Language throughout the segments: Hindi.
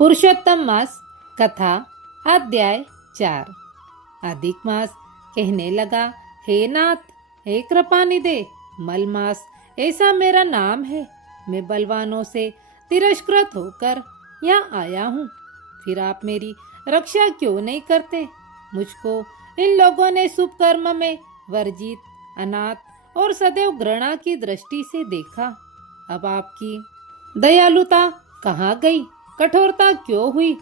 पुरुषोत्तम मास कथा अध्याय 4। अधिक मास कहने लगा, हे नाथ, हे कृपा निधे, मलमास ऐसा मेरा नाम है। मैं बलवानों से तिरस्कृत होकर यहाँ आया हूँ। फिर आप मेरी रक्षा क्यों नहीं करते? मुझको इन लोगों ने शुभ कर्म में वर्जित, अनाथ और सदैव घृणा की दृष्टि से देखा। अब आपकी दयालुता कहाँ गई? कठोरता क्यों हुई?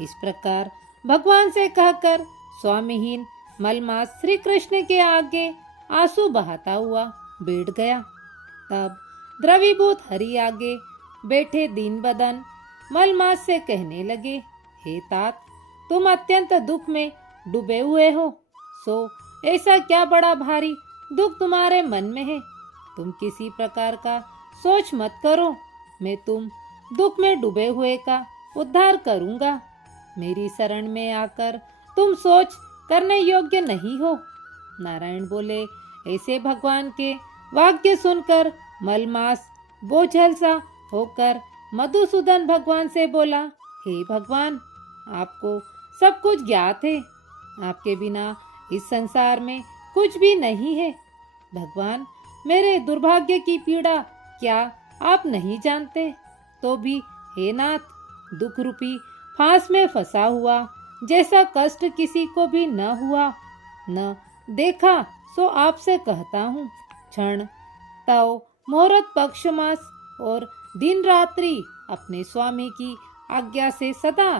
इस प्रकार भगवान से कहकर स्वामीहीन मलमास श्री कृष्ण के आगे आंसू बहाता हुआ बैठ गया। तब द्रवीभूत हरि आगे बैठे दीन बदन मलमास से कहने लगे, हे तात, तुम अत्यंत दुख में डूबे हुए हो। सो ऐसा क्या बड़ा भारी दुख तुम्हारे मन में है? तुम किसी प्रकार का सोच मत करो। मैं तुम दुख में डूबे हुए का उद्धार करूंगा। मेरी शरण में आकर तुम सोच करने योग्य नहीं हो। नारायण बोले। ऐसे भगवान के वाक्य सुनकर मलमास बोझल सा होकर मधुसूदन भगवान से बोला, हे भगवान, आपको सब कुछ ज्ञात है। आपके बिना इस संसार में कुछ भी नहीं है। भगवान, मेरे दुर्भाग्य की पीड़ा क्या आप नहीं जानते? तो भी हे नाथ, दुख रूपी फांस में फंसा हुआ जैसा कष्ट किसी को भी न हुआ न देखा, सो आपसे कहता हूँ। क्षण तव मुहूर्त पक्ष मास और दिन रात्रि अपने स्वामी की आज्ञा से सदा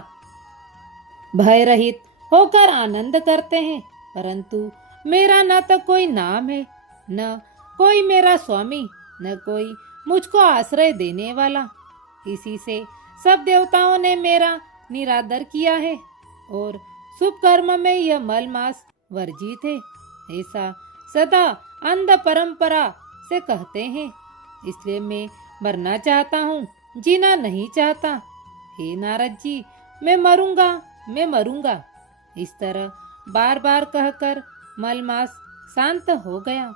भय रहित होकर आनंद करते हैं, परंतु मेरा न तो कोई नाम है, न कोई मेरा स्वामी, न कोई मुझको आश्रय देने वाला। इसी से सब देवताओं ने मेरा निरादर किया है और शुभ कर्म में यह मलमास वर्जित है, ऐसा सदा अंध परंपरा से कहते हैं। इसलिए मैं मरना चाहता हूँ, जीना नहीं चाहता। हे नारद जी, मैं मरूंगा, मैं मरूंगा। इस तरह बार बार कहकर मलमास शांत हो गया।